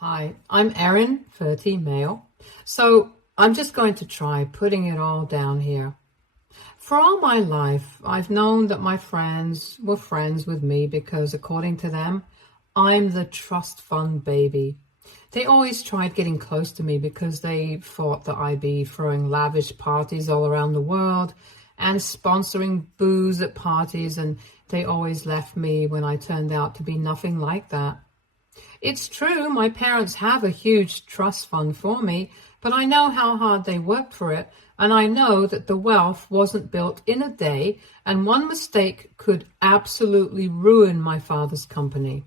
Hi, I'm Erin, 30, male. So I'm just going to try putting it all down here. For all my life, I've known that my friends were friends with me because, according to them, I'm the trust fund baby. They always tried getting close to me because they thought that I'd be throwing lavish parties all around the world and sponsoring booze at parties, and they always left me when I turned out to be nothing like that. It's true, my parents have a huge trust fund for me, but I know how hard they worked for it, and I know that the wealth wasn't built in a day, and one mistake could absolutely ruin my father's company.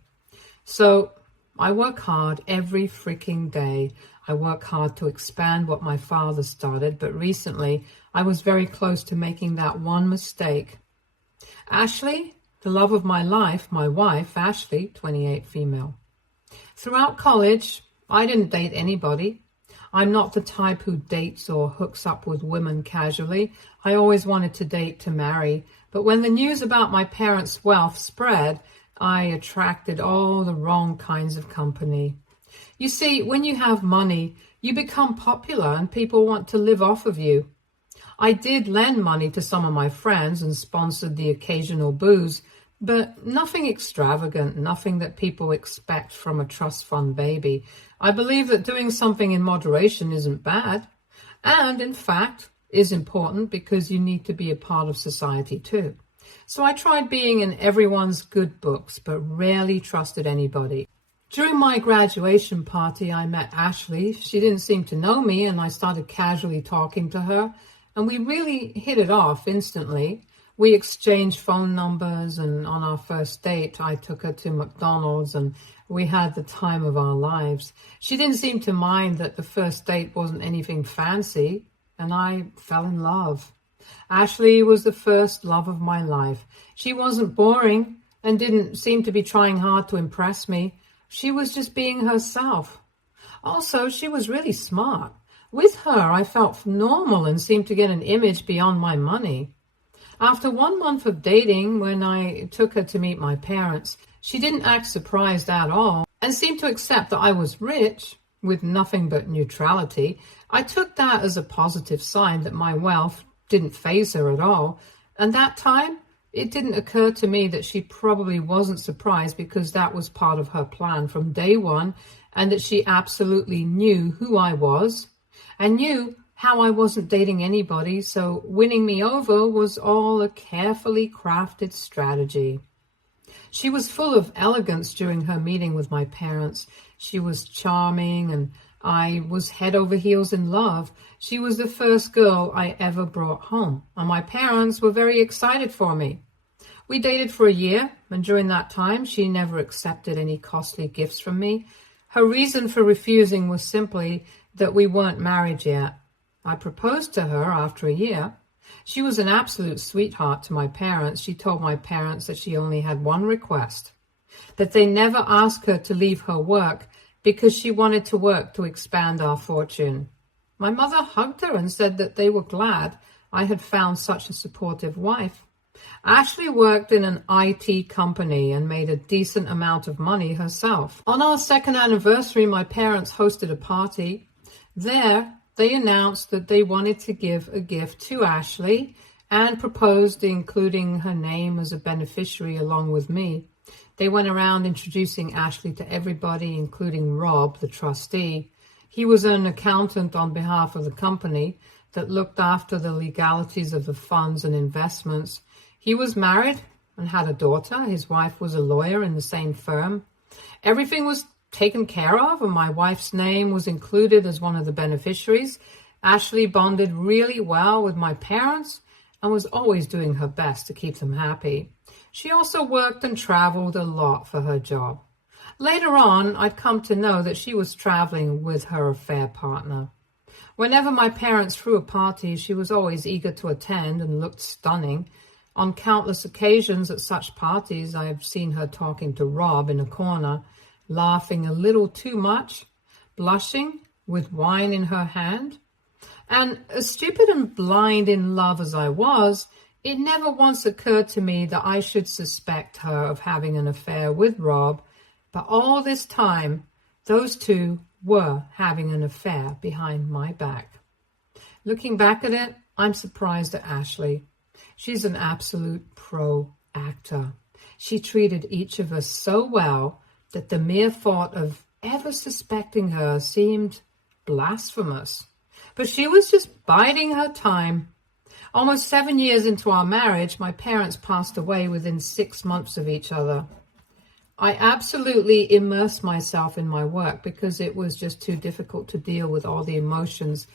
So I work hard every freaking day. I work hard to expand what my father started, but recently I was very close to making that one mistake. Ashley, the love of my life, my wife, Ashley, 28, female. Throughout college, I didn't date anybody. I'm not the type who dates or hooks up with women casually. I always wanted to date to marry. But when the news about my parents' wealth spread, I attracted all the wrong kinds of company. You see, when you have money, you become popular and people want to live off of you. I did lend money to some of my friends and sponsored the occasional booze, but nothing extravagant, nothing that people expect from a trust fund baby. I believe that doing something in moderation isn't bad, and in fact is important because you need to be a part of society too. So I tried being in everyone's good books, but rarely trusted anybody. During my graduation party, I met Ashley. She didn't seem to know me, and I started casually talking to her, and we really hit it off instantly. We exchanged phone numbers, and on our first date, I took her to McDonald's, and we had the time of our lives. She didn't seem to mind that the first date wasn't anything fancy, and I fell in love. Ashley was the first love of my life. She wasn't boring and didn't seem to be trying hard to impress me. She was just being herself. Also, she was really smart. With her, I felt normal and seemed to get an image beyond my money. After 1 month of dating, when I took her to meet my parents, she didn't act surprised at all and seemed to accept that I was rich with nothing but neutrality. I took that as a positive sign that my wealth didn't faze her at all. And that time, it didn't occur to me that she probably wasn't surprised because that was part of her plan from day one, and that she absolutely knew who I was and knew how I wasn't dating anybody, so winning me over was all a carefully crafted strategy. She was full of elegance during her meeting with my parents. She was charming, and I was head over heels in love. She was the first girl I ever brought home, and my parents were very excited for me. We dated for a year, and during that time, she never accepted any costly gifts from me. Her reason for refusing was simply that we weren't married yet. I proposed to her after a year. She was an absolute sweetheart to my parents. She told my parents that she only had one request, that they never ask her to leave her work because she wanted to work to expand our fortune. My mother hugged her and said that they were glad I had found such a supportive wife. Ashley worked in an IT company and made a decent amount of money herself. On our second anniversary, my parents hosted a party. There, they announced that they wanted to give a gift to Ashley and proposed including her name as a beneficiary along with me. They went around introducing Ashley to everybody, including Rob, the trustee. He was an accountant on behalf of the company that looked after the legalities of the funds and investments. He was married and had a daughter. His wife was a lawyer in the same firm. Everything was taken care of, and my wife's name was included as one of the beneficiaries. Ashley bonded really well with my parents and was always doing her best to keep them happy. She also worked and traveled a lot for her job. Later on, I'd come to know that she was traveling with her affair partner. Whenever my parents threw a party, she was always eager to attend and looked stunning. On countless occasions at such parties, I have seen her talking to Rob in a corner, laughing a little too much, blushing, with wine in her hand. And as stupid and blind in love as I was, it never once occurred to me that I should suspect her of having an affair with Rob. But all this time, Those two were having an affair behind my back. Looking back at it, I'm surprised at Ashley. She's an absolute pro actor. She treated each of us so well that the mere thought of ever suspecting her seemed blasphemous. But she was just biding her time. Almost 7 years into our marriage, my parents passed away within 6 months of each other. I absolutely immersed myself in my work because it was just too difficult to deal with all the emotions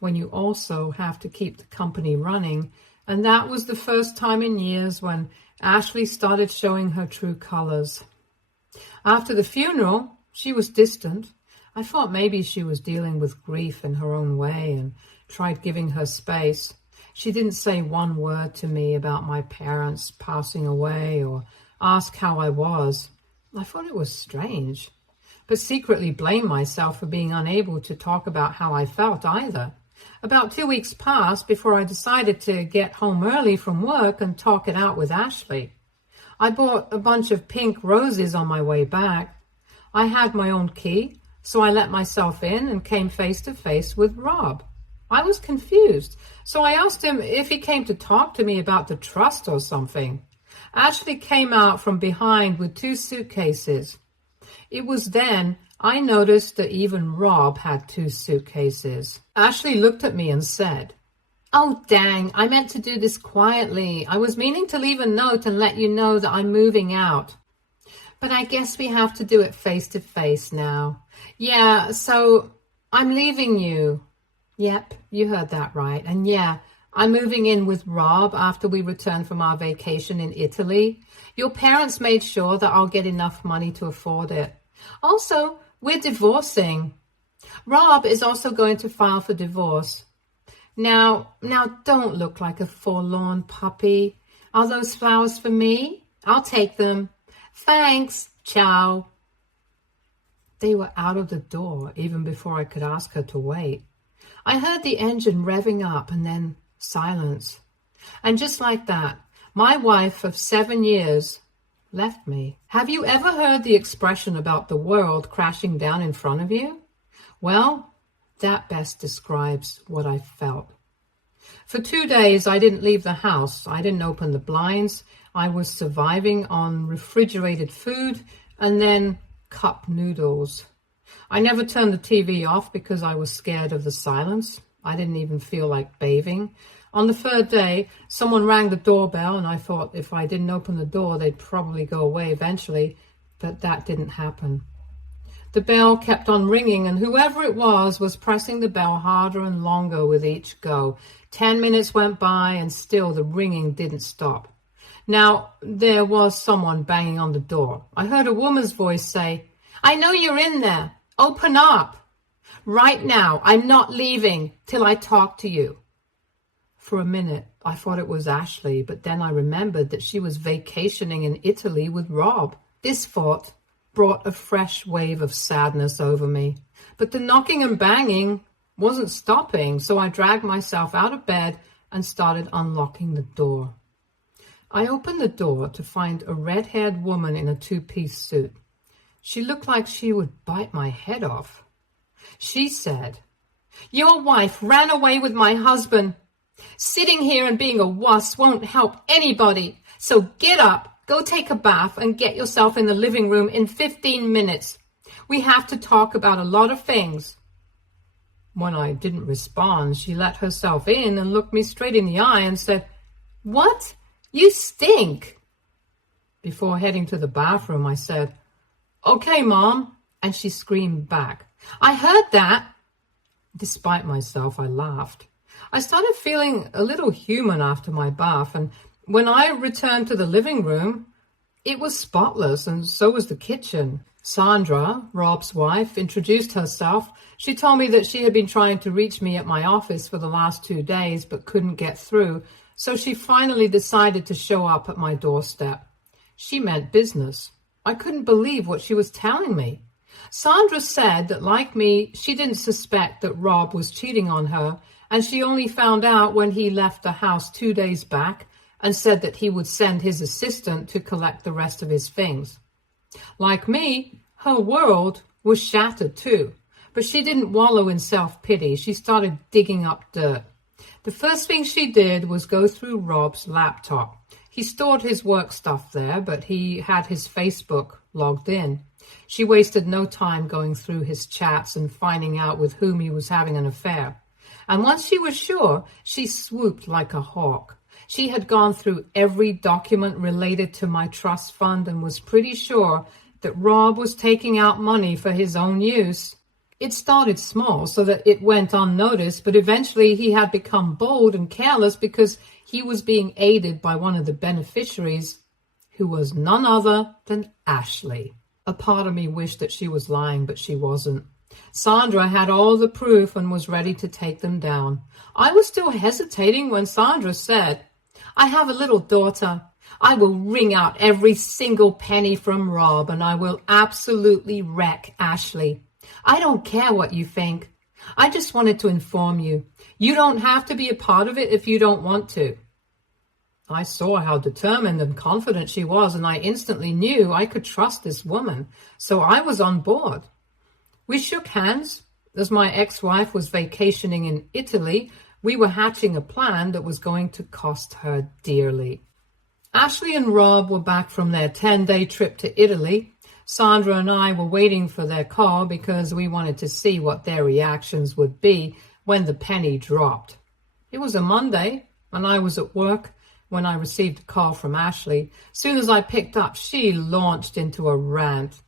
when you also have to keep the company running. And that was the first time in years when Ashley started showing her true colors. After the funeral, she was distant. I thought maybe she was dealing with grief in her own way and tried giving her space. She didn't say one word to me about my parents passing away or ask how I was. I thought it was strange, but secretly blamed myself for being unable to talk about how I felt either. About 2 weeks passed before I decided to get home early from work and talk it out with Ashley. I bought a bunch of pink roses on my way back. I had my own key, so I let myself in and came face to face with Rob. I was confused, so I asked him if he came to talk to me about the trust or something. Ashley came out from behind with 2 suitcases. It was then I noticed that even Rob had 2 suitcases. Ashley looked at me and said, "Oh, dang, I meant to do this quietly. I was meaning to leave a note and let you know that I'm moving out. But I guess we have to do it face to face now. Yeah, so I'm leaving you." Yep, you heard that right. And yeah, I'm moving in with Rob after we return from our vacation in Italy. Your parents made sure that I'll get enough money to afford it. Also, we're divorcing. Rob is also going to file for divorce. Now don't look like a forlorn puppy. Are those flowers for me? I'll take them. Thanks. Ciao. They were out of the door even before I could ask her to wait. I heard the engine revving up and then silence. And just like that, my wife of 7 years left me. Have you ever heard the expression about the world crashing down in front of you? Well, that best describes what I felt. For 2 days, I didn't leave the house. I didn't open the blinds. I was surviving on refrigerated food and then cup noodles. I never turned the TV off because I was scared of the silence. I didn't even feel like bathing. On the 3rd day, someone rang the doorbell, and I thought if I didn't open the door, they'd probably go away eventually, but that didn't happen. The bell kept on ringing, and whoever it was pressing the bell harder and longer with each go. 10 minutes went by, and still the ringing didn't stop. Now, there was someone banging on the door. I heard a woman's voice say, "I know you're in there. Open up. Right now, I'm not leaving till I talk to you." For a minute, I thought it was Ashley, but then I remembered that she was vacationing in Italy with Rob. This thought brought a fresh wave of sadness over me. But the knocking and banging wasn't stopping, so I dragged myself out of bed and started unlocking the door. I opened the door to find a red-haired woman in a 2-piece suit. She looked like she would bite my head off. She said, "Your wife ran away with my husband. Sitting here and being a wuss won't help anybody. So get up, go take a bath, and get yourself in the living room in 15 minutes. We have to talk about a lot of things." When I didn't respond, she let herself in and looked me straight in the eye and said, "What? You stink." Before heading to the bathroom, I said, "Okay, Mom," and she screamed back, "I heard that." Despite myself, I laughed. I started feeling a little human after my bath, and when I returned to the living room, it was spotless, and so was the kitchen. Sandra, Rob's wife, introduced herself. She told me that she had been trying to reach me at my office for the last 2 days, but couldn't get through, so she finally decided to show up at my doorstep. She meant business. I couldn't believe what she was telling me. Sandra said that, like me, she didn't suspect that Rob was cheating on her, and she only found out when he left the house 2 days back and said that he would send his assistant to collect the rest of his things. Like me, her world was shattered too. But she didn't wallow in self-pity. She started digging up dirt. The first thing she did was go through Rob's laptop. He stored his work stuff there, but he had his Facebook logged in. She wasted no time going through his chats and finding out with whom he was having an affair. And once she was sure, she swooped like a hawk. She had gone through every document related to my trust fund and was pretty sure that Rob was taking out money for his own use. It started small so that it went unnoticed, but eventually he had become bold and careless because he was being aided by one of the beneficiaries, who was none other than Ashley. A part of me wished that she was lying, but she wasn't. Sandra had all the proof and was ready to take them down. I was still hesitating when Sandra said, "I have a little daughter. I will wring out every single penny from Rob, and I will absolutely wreck Ashley. I don't care what you think. I just wanted to inform you. You don't have to be a part of it if you don't want to." I saw how determined and confident she was, and I instantly knew I could trust this woman, so I was on board. We shook hands. As my ex-wife was vacationing in Italy, we were hatching a plan that was going to cost her dearly. Ashley and Rob were back from their 10-day trip to Italy. Sandra and I were waiting for their call because we wanted to see what their reactions would be when the penny dropped. It was a Monday, and I was at work when I received a call from Ashley. As soon as I picked up, she launched into a rant.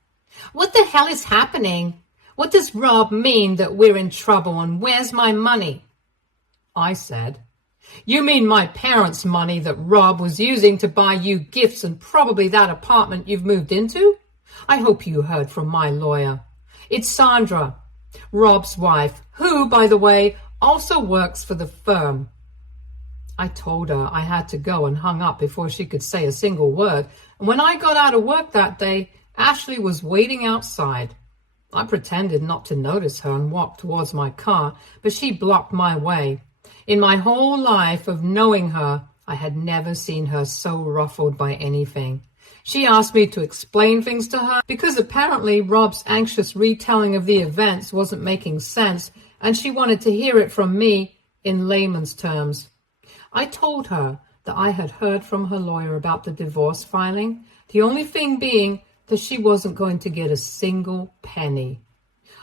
"What the hell is happening? What does Rob mean that we're in trouble, and where's my money?" I said, "You mean my parents' money that Rob was using to buy you gifts and probably that apartment you've moved into? I hope you heard from my lawyer. It's Sandra, Rob's wife, who, by the way, also works for the firm." I told her I had to go and hung up before she could say a single word. And when I got out of work that day, Ashley was waiting outside. I pretended not to notice her and walked towards my car, but she blocked my way. In my whole life of knowing her, I had never seen her so ruffled by anything. She asked me to explain things to her because apparently Rob's anxious retelling of the events wasn't making sense, and she wanted to hear it from me in layman's terms. I told her that I had heard from her lawyer about the divorce filing, the only thing being that she wasn't going to get a single penny.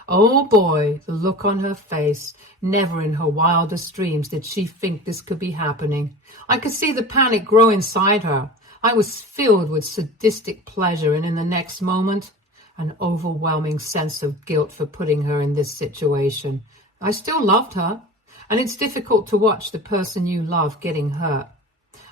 Oh boy, the look on her face. Never in her wildest dreams did she think this could be happening. I could see the panic grow inside her. I was filled with sadistic pleasure, and in the next moment, an overwhelming sense of guilt for putting her in this situation. I still loved her, and it's difficult to watch the person you love getting hurt.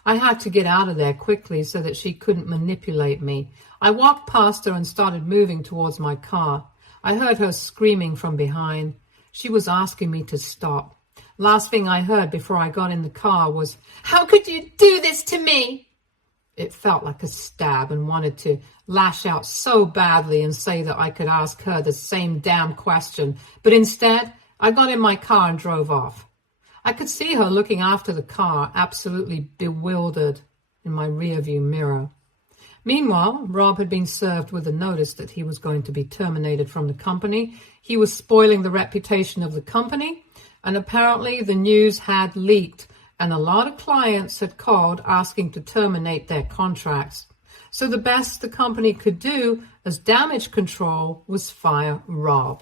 I had to get out of there quickly so that she couldn't manipulate me. I walked past her and started moving towards my car. I heard her screaming from behind. She was asking me to stop. Last thing I heard before I got in the car was, "How could you do this to me?" It felt like a stab and wanted to lash out so badly and say that I could ask her the same damn question. But instead, I got in my car and drove off. I could see her looking after the car, absolutely bewildered, in my rearview mirror. Meanwhile, Rob had been served with a notice that he was going to be terminated from the company. He was spoiling the reputation of the company, and apparently the news had leaked, and a lot of clients had called asking to terminate their contracts. So the best the company could do as damage control was fire Rob.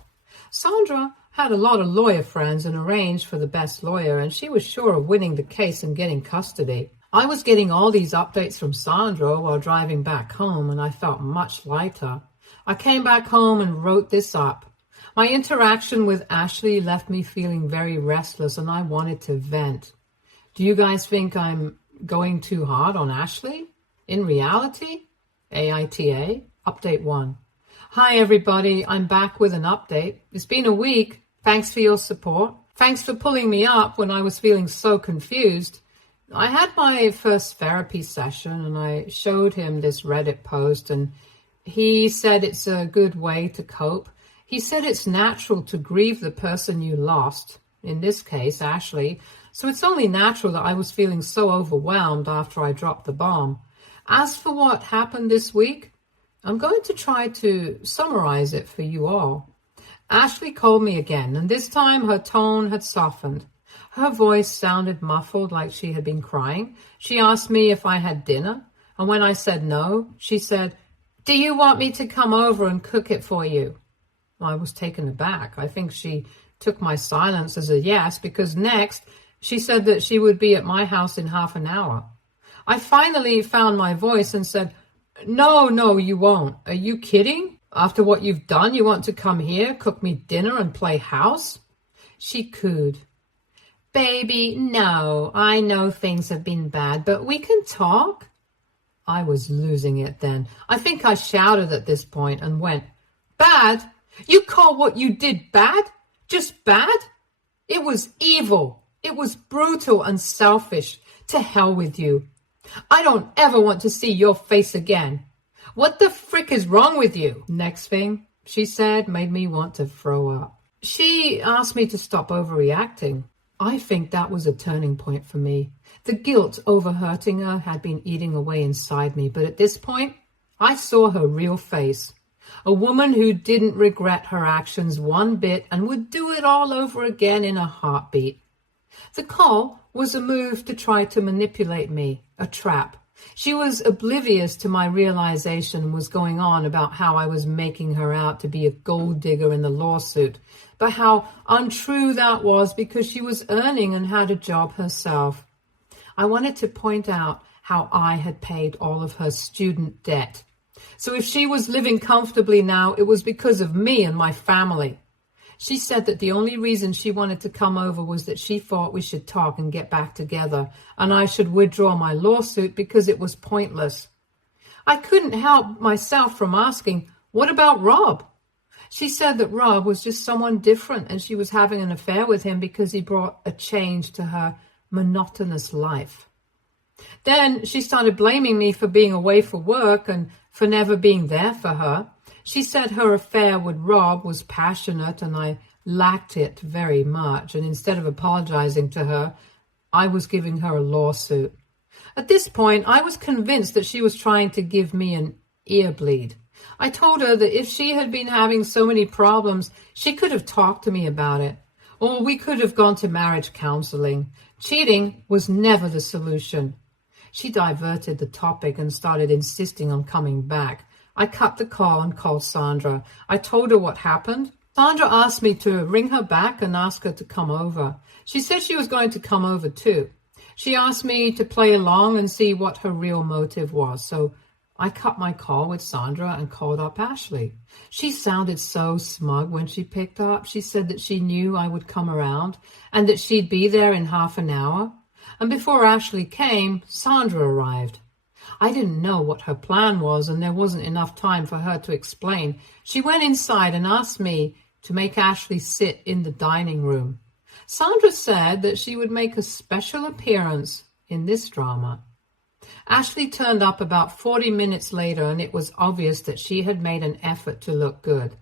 Sandra had a lot of lawyer friends and arranged for the best lawyer, and she was sure of winning the case and getting custody. I was getting all these updates from Sandra while driving back home, and I felt much lighter. I came back home and wrote this up. My interaction with Ashley left me feeling very restless, and I wanted to vent. Do you guys think I'm going too hard on Ashley? In reality? AITA, Update 1. Hi, everybody. I'm back with an update. It's been a week. Thanks for your support. Thanks for pulling me up when I was feeling so confused. I had my first therapy session, and I showed him this Reddit post, and he said it's a good way to cope. He said it's natural to grieve the person you lost, in this case, Ashley, so it's only natural that I was feeling so overwhelmed after I dropped the bomb. As for what happened this week, I'm going to try to summarize it for you all. Ashley called me again, and this time her tone had softened. Her voice sounded muffled, like she had been crying. She asked me if I had dinner, and when I said no, she said, "Do you want me to come over and cook it for you?" I was taken aback. I think she took my silence as a yes, because next she said that she would be at my house in half an hour. I finally found my voice and said, No, you won't. Are you kidding? After what you've done, you want to come here, cook me dinner, and play house? She cooed. "Baby, no, I know things have been bad, but we can talk." I was losing it then. I think I shouted at this point and went, "Bad? You call what you did bad? Just bad? It was evil. It was brutal and selfish. To hell with you. I don't ever want to see your face again. What the frick is wrong with you?" Next thing she said made me want to throw up. She asked me to stop overreacting. I think that was a turning point for me. The guilt over hurting her had been eating away inside me, but at this point, I saw her real face. A woman who didn't regret her actions one bit and would do it all over again in a heartbeat. The call was a move to try to manipulate me, a trap. She was oblivious to my realization was going on about how I was making her out to be a gold digger in the lawsuit, but how untrue that was because she was earning and had a job herself. I wanted to point out how I had paid all of her student debt. So if she was living comfortably now, it was because of me and my family. She said that the only reason she wanted to come over was that she thought we should talk and get back together, and I should withdraw my lawsuit because it was pointless. I couldn't help myself from asking, "What about Rob?" She said that Rob was just someone different and she was having an affair with him because he brought a change to her monotonous life. Then she started blaming me for being away for work and for never being there for her. She said her affair with Rob was passionate and I lacked it very much, and instead of apologizing to her, I was giving her a lawsuit. At this point, I was convinced that she was trying to give me an ear bleed. I told her that if she had been having so many problems, she could have talked to me about it, or we could have gone to marriage counseling. Cheating was never the solution. She diverted the topic and started insisting on coming back. I cut the call and called Sandra. I told her what happened. Sandra asked me to ring her back and ask her to come over. She said she was going to come over too. She asked me to play along and see what her real motive was. So I cut my call with Sandra and called up Ashley. She sounded so smug when she picked up. She said that she knew I would come around and that she'd be there in half an hour. And before Ashley came, Sandra arrived. I didn't know what her plan was, and there wasn't enough time for her to explain. She went inside and asked me to make Ashley sit in the dining room. Sandra said that she would make a special appearance in this drama. Ashley turned up about 40 minutes later, and it was obvious that she had made an effort to look good.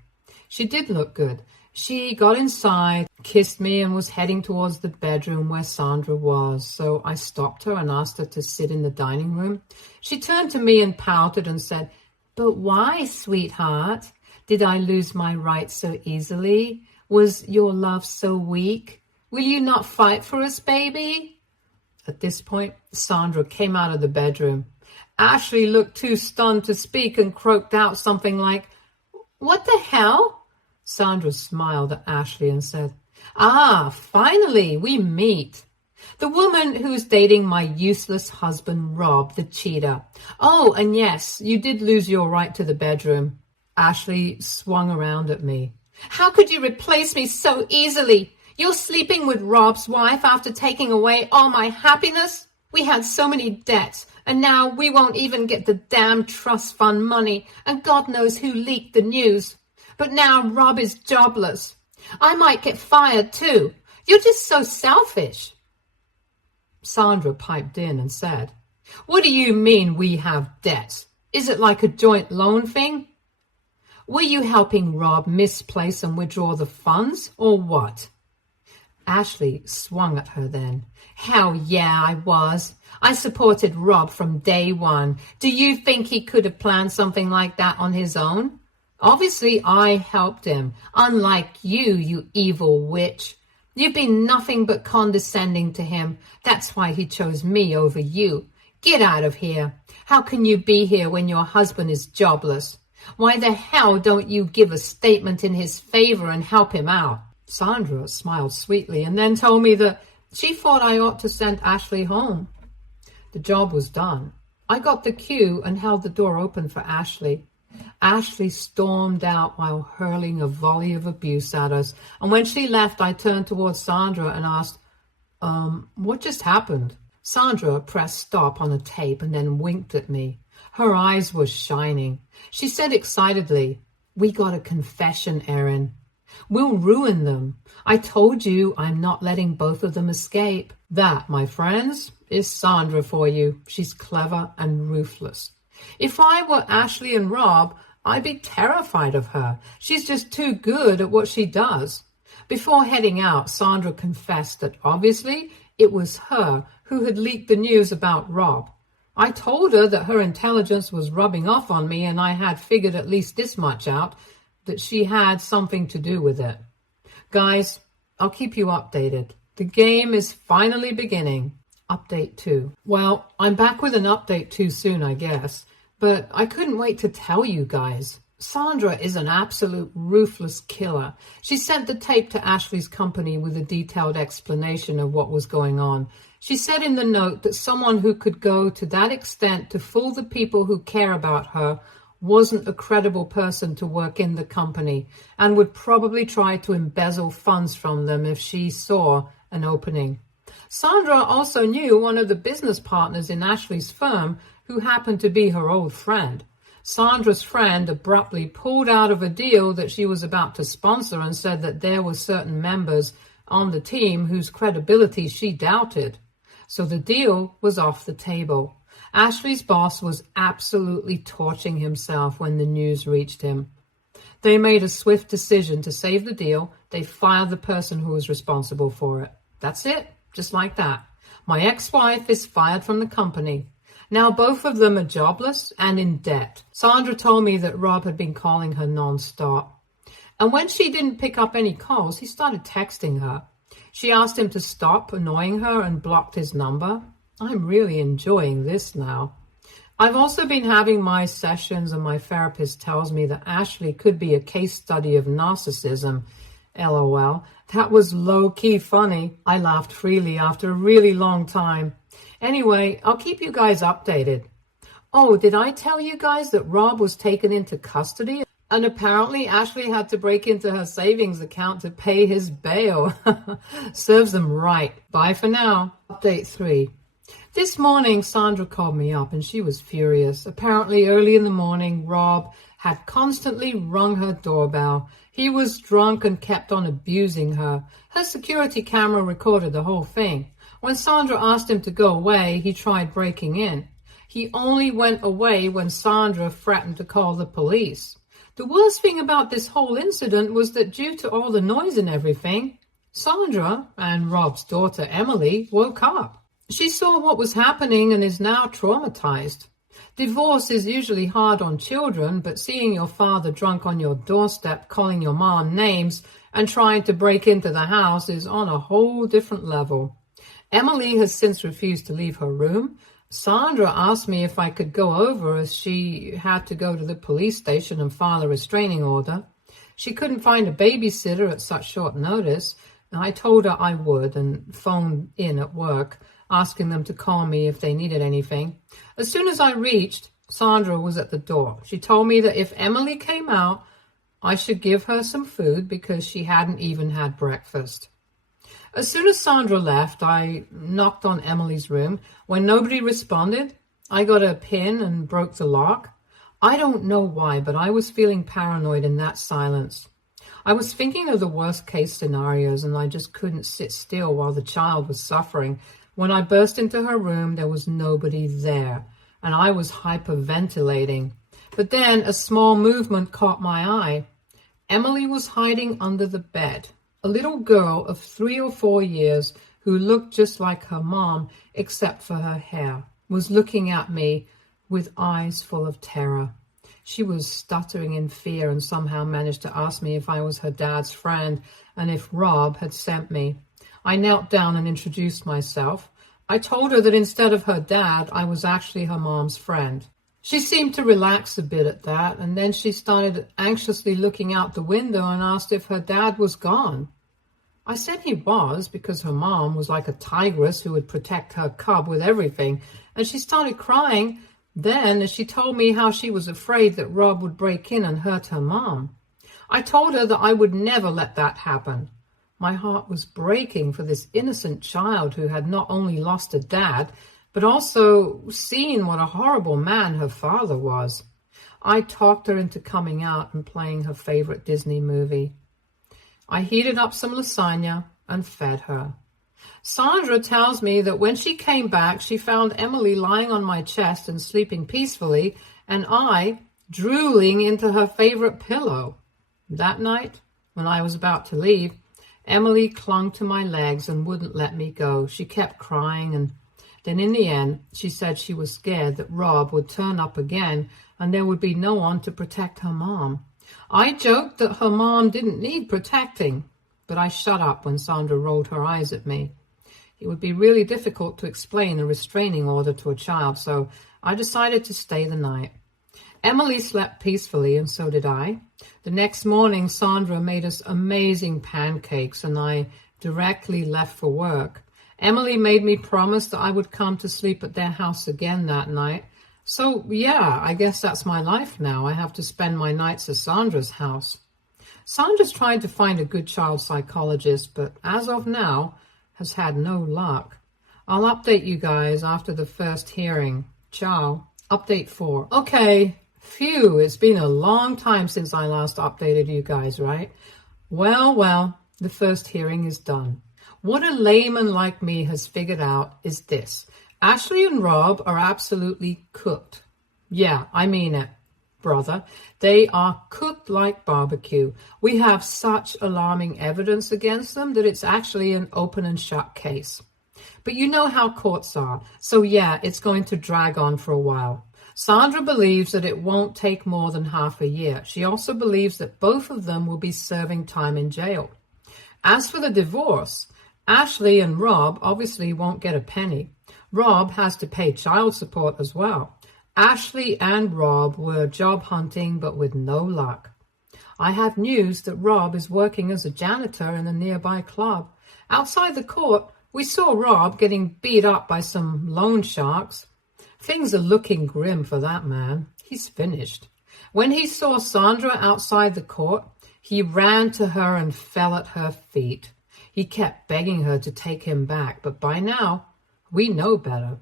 She did look good. She got inside, kissed me, and was heading towards the bedroom where Sandra was. So I stopped her and asked her to sit in the dining room. She turned to me and pouted and said, "But why, sweetheart? Did I lose my rights so easily? Was your love so weak? Will you not fight for us, baby?" At this point, Sandra came out of the bedroom. Ashley looked too stunned to speak and croaked out something like, "What the hell?" Sandra smiled at Ashley and said, "Ah, finally, we meet. The woman who's dating my useless husband, Rob, the cheater. Oh, and yes, you did lose your right to the bedroom." Ashley swung around at me. "How could you replace me so easily? You're sleeping with Rob's wife after taking away all my happiness? We had so many debts, and now we won't even get the damn trust fund money, and God knows who leaked the news. But now Rob is jobless. I might get fired too. You're just so selfish." Sandra piped in and said, "What do you mean we have debts? Is it like a joint loan thing? Were you helping Rob misplace and withdraw the funds, or what?" Ashley swung at her then. Hell yeah, I was. I supported Rob from day one. Do you think he could have planned something like that on his own? Obviously, I helped him. Unlike you, you evil witch. You've been nothing but condescending to him. That's why he chose me over you. Get out of here. How can you be here when your husband is jobless? Why the hell don't you give a statement in his favor and help him out? Sandra smiled sweetly and then told me that she thought I ought to send Ashley home. The job was done. I got the cue and held the door open for Ashley. Ashley stormed out while hurling a volley of abuse at us, and when she left, I turned towards Sandra and asked, what just happened? Sandra pressed stop on a tape and then winked at me. Her eyes were shining. She said excitedly, "We got a confession, Erin. We'll ruin them. I told you I'm not letting both of them escape." That, my friends, is Sandra for you. She's clever and ruthless. If I were Ashley and Rob, I'd be terrified of her. She's just too good at what she does. Before heading out, Sandra confessed that obviously it was her who had leaked the news about Rob. I told her that her intelligence was rubbing off on me, and I had figured at least this much out, that she had something to do with it. Guys, I'll keep you updated. The game is finally beginning. Update 2. Well, I'm back with an update too soon, I guess, but I couldn't wait to tell you guys. Sandra is an absolute ruthless killer. She sent the tape to Ashley's company with a detailed explanation of what was going on. She said in the note that someone who could go to that extent to fool the people who care about her wasn't a credible person to work in the company and would probably try to embezzle funds from them if she saw an opening. Sandra also knew one of the business partners in Ashley's firm who happened to be her old friend. Sandra's friend abruptly pulled out of a deal that she was about to sponsor and said that there were certain members on the team whose credibility she doubted. So the deal was off the table. Ashley's boss was absolutely torching himself when the news reached him. They made a swift decision to save the deal. They fired the person who was responsible for it. That's it, just like that. My ex-wife is fired from the company. Now both of them are jobless and in debt. Sandra told me that Rob had been calling her non-stop. And when she didn't pick up any calls, he started texting her. She asked him to stop annoying her and blocked his number. I'm really enjoying this now. I've also been having my sessions and my therapist tells me that Ashley could be a case study of narcissism. LOL. That was low-key funny. I laughed freely after a really long time. Anyway, I'll keep you guys updated. Oh, did I tell you guys that Rob was taken into custody? And apparently Ashley had to break into her savings account to pay his bail. Serves them right. Bye for now. Update 3. This morning, Sandra called me up and she was furious. Apparently early in the morning, Rob had constantly rung her doorbell. He was drunk and kept on abusing her. Her security camera recorded the whole thing. When Sandra asked him to go away, he tried breaking in. He only went away when Sandra threatened to call the police. The worst thing about this whole incident was that due to all the noise and everything, Sandra and Rob's daughter Emily woke up. She saw what was happening and is now traumatized. Divorce is usually hard on children, but seeing your father drunk on your doorstep, calling your mom names, and trying to break into the house is on a whole different level. Emily has since refused to leave her room. Sandra asked me if I could go over as she had to go to the police station and file a restraining order. She couldn't find a babysitter at such short notice, and I told her I would and phoned in at work, asking them to call me if they needed anything. As soon as I reached, Sandra was at the door. She told me that if Emily came out, I should give her some food because she hadn't even had breakfast. As soon as Sandra left, I knocked on Emily's room. When nobody responded, I got a pin and broke the lock. I don't know why, but I was feeling paranoid in that silence. I was thinking of the worst case scenarios and I just couldn't sit still while the child was suffering. When I burst into her room, there was nobody there, and I was hyperventilating. But then a small movement caught my eye. Emily was hiding under the bed. A little girl of 3 or 4 years who looked just like her mom except for her hair was looking at me with eyes full of terror. She was stuttering in fear and somehow managed to ask me if I was her dad's friend and if Rob had sent me. I knelt down and introduced myself. I told her that instead of her dad, I was actually her mom's friend. She seemed to relax a bit at that, and then she started anxiously looking out the window and asked if her dad was gone. I said he was, because her mom was like a tigress who would protect her cub with everything, and she started crying then as she told me how she was afraid that Rob would break in and hurt her mom. I told her that I would never let that happen. My heart was breaking for this innocent child who had not only lost a dad, but also seen what a horrible man her father was. I talked her into coming out and playing her favorite Disney movie. I heated up some lasagna and fed her. Sandra tells me that when she came back, she found Emily lying on my chest and sleeping peacefully, and I drooling into her favorite pillow. That night, when I was about to leave, Emily clung to my legs and wouldn't let me go. She kept crying, and then in the end, she said she was scared that Rob would turn up again and there would be no one to protect her mom. I joked that her mom didn't need protecting, but I shut up when Sandra rolled her eyes at me. It would be really difficult to explain a restraining order to a child, so I decided to stay the night. Emily slept peacefully, and so did I. The next morning, Sandra made us amazing pancakes, and I directly left for work. Emily made me promise that I would come to sleep at their house again that night. So, yeah, I guess that's my life now. I have to spend my nights at Sandra's house. Sandra's trying to find a good child psychologist, but as of now, has had no luck. I'll update you guys after the first hearing. Ciao. Update 4. Okay, phew, it's been a long time since I last updated you guys, right? Well, the first hearing is done. What a layman like me has figured out is this. Ashley and Rob are absolutely cooked. Yeah, I mean it, brother. They are cooked like barbecue. We have such alarming evidence against them that it's actually an open and shut case. But you know how courts are. So yeah, it's going to drag on for a while. Sandra believes that it won't take more than half a year. She also believes that both of them will be serving time in jail. As for the divorce, Ashley and Rob obviously won't get a penny. Rob has to pay child support as well. Ashley and Rob were job hunting, but with no luck. I have news that Rob is working as a janitor in a nearby club. Outside the court, we saw Rob getting beat up by some loan sharks. Things are looking grim for that man. He's finished. When he saw Sandra outside the court, he ran to her and fell at her feet. He kept begging her to take him back, but by now, we know better.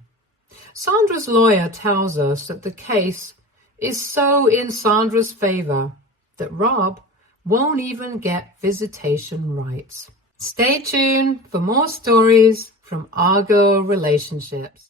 Sandra's lawyer tells us that the case is so in Sandra's favor that Rob won't even get visitation rights. Stay tuned for more stories from Argo Relationships.